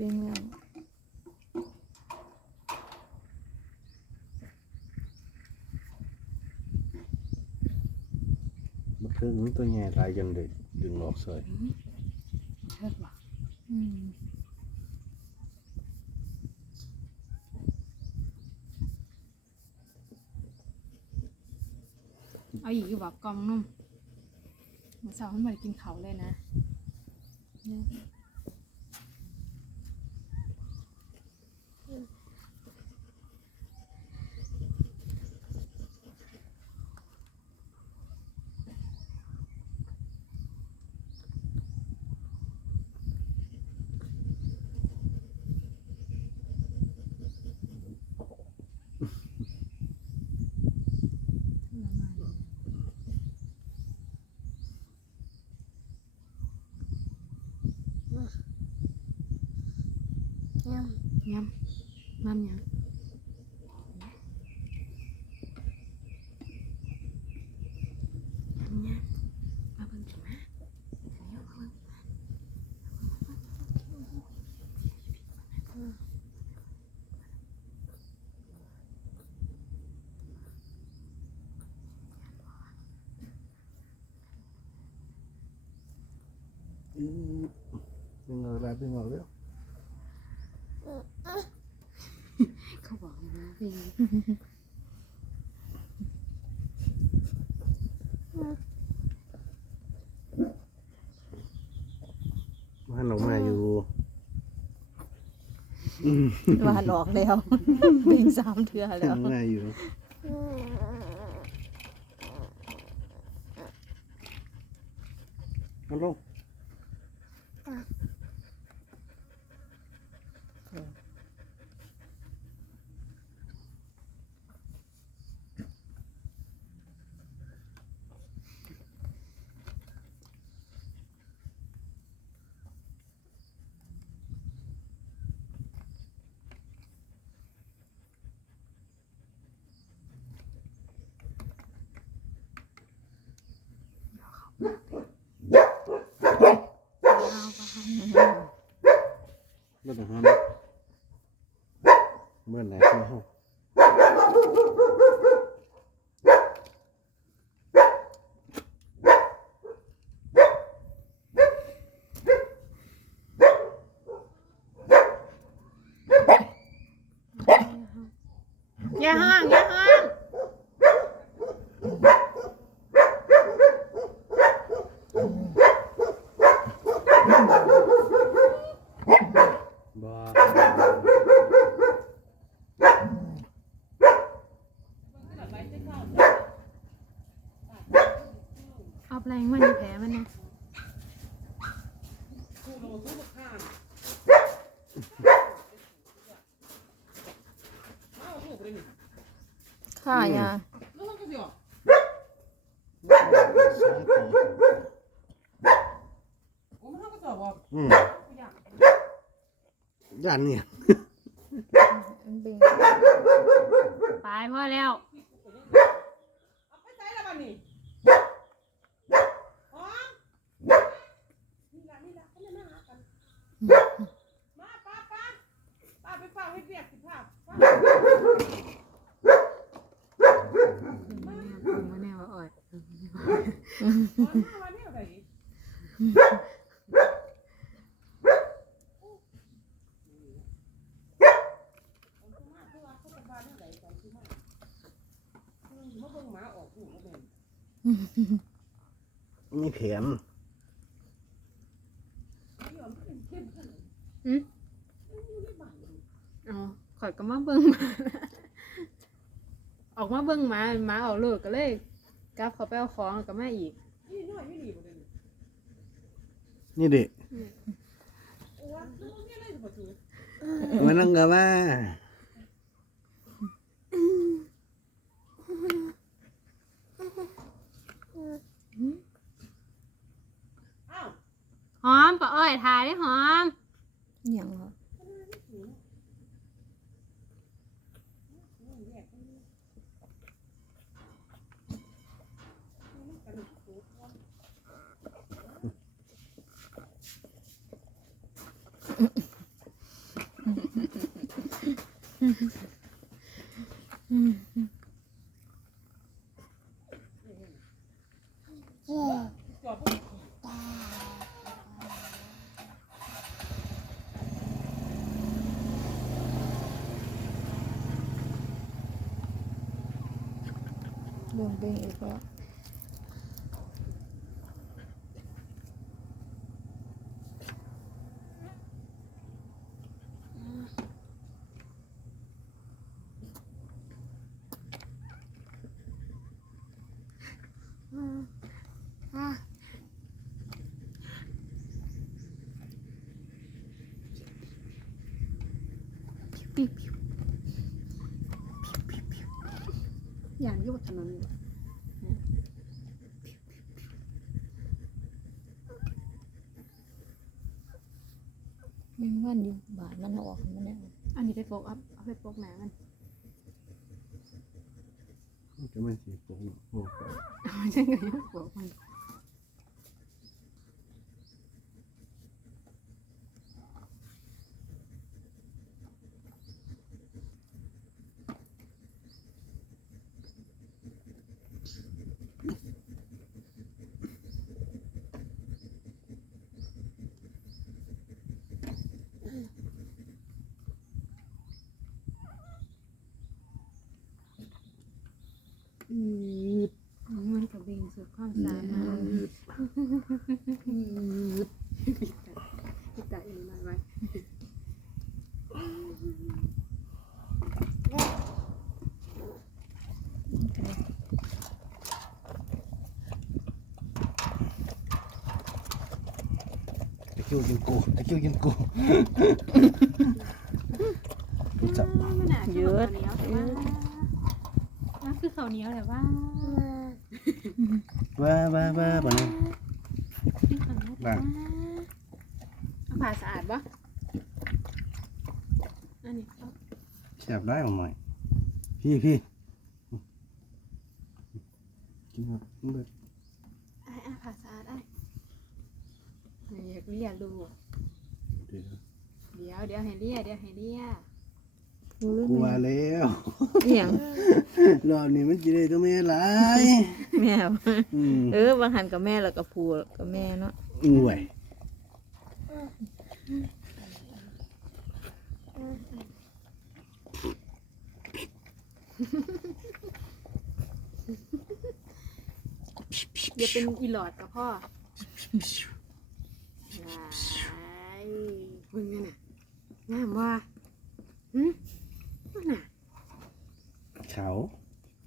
เลี้ยงแล้วมันคือมันตัวใหญ่หลายจังเลยดึงออกเสยเลิกว่ะอืมเอาอีกอยู่แบบกล่องนุ่มเมื่อเช้ามันไม่ได้กินเขาวเลยนะ ย่ ยำมันยำยำ ว่านออกมาอยู่ว่าหลอกแล้ววิ่งสามเทือแล้วมาอยู่เอาล บ่ต้องหาเมื่อไหร่คือเฮาอย่าห้างอย่าห้าง บ่ เอาแปลงมันในแผลมันนะ ค่ายาอืมย่านเนี่ยมันเบ่งไปพอแล้วไปใส่ละบัดนี้อ๋อนี่ละนี่ละเขาจะมาหากัน มาป้าป้า ป้าไปเฝ้าให้เรียกสิภาพมาแน่ว่าอ่อยวันนี้อะไรนี่เลยอะไรนี่นี่เข็มอืม มันอยู่ในบ้านนี่ อ๋อ ข่อยก็มาเบิ่งหมาออกมาเบิ่งหมาหมาออกลูกก็เลยกลับเขาไปเอาของแล้วก็มาอีก นี่น้อยไม่ดีบ่ได้นี่นี่ดิโอ้ยมันบ่มีอะไรสิบ่ถือมันนั่งก็ว่าอ้าว หอมปะอ้อยทายได้หอมอหย่างเหรอ แยกกันอยู่มันกันสูงกว่า ก่อนพวก เรื่องเบ่งอีกแล้ว อะ ปิ๊บปิ๊บปิ๊บปิ๊บอย่างที่ว่าถนนอยู่แมงวันอยู่บาทมันออกมันเนี่ยอันนี้ไปโปกอัพเอาไปโปกหนามันจะไม่สีผมโอ้โหไม่ใช่ไงโปกมัน อืด มันกับเบงสุดความสามารถพี่ ตาอีกหน่อยไว้ตะคิวกินกูตะคิวกินกูรู้จักมันหนาเยอะเหนียวแต่ว่านั่นคือข้าวเหนียวแต่ว่าว่าว่าว่าบ่เนี่ยที่ข้าว ผ่าสะอาดปะอันนี้เอาแสบได้ของหน่อย พี่พี่กินครับเบิดไอ้อะผ่าสะอาดไอ้อยากเลียดูเดี๋ยวเดี๋ยวเดี๋ยวให้เลียเดี๋ยวให้เลียรู้เรื่องกลัวไหมแล้วเอียงรอบนี้มันจะได้ตัวไม่หลายแม่วะอืมเออบางหันกับแม่แล้วกับผัวกับแม่เนาะอือไหว อย่าเป็นอีหลอดกับพ่อว้ายมึงนั่นน่ะงามว่าหืมนั่นน่ะเขา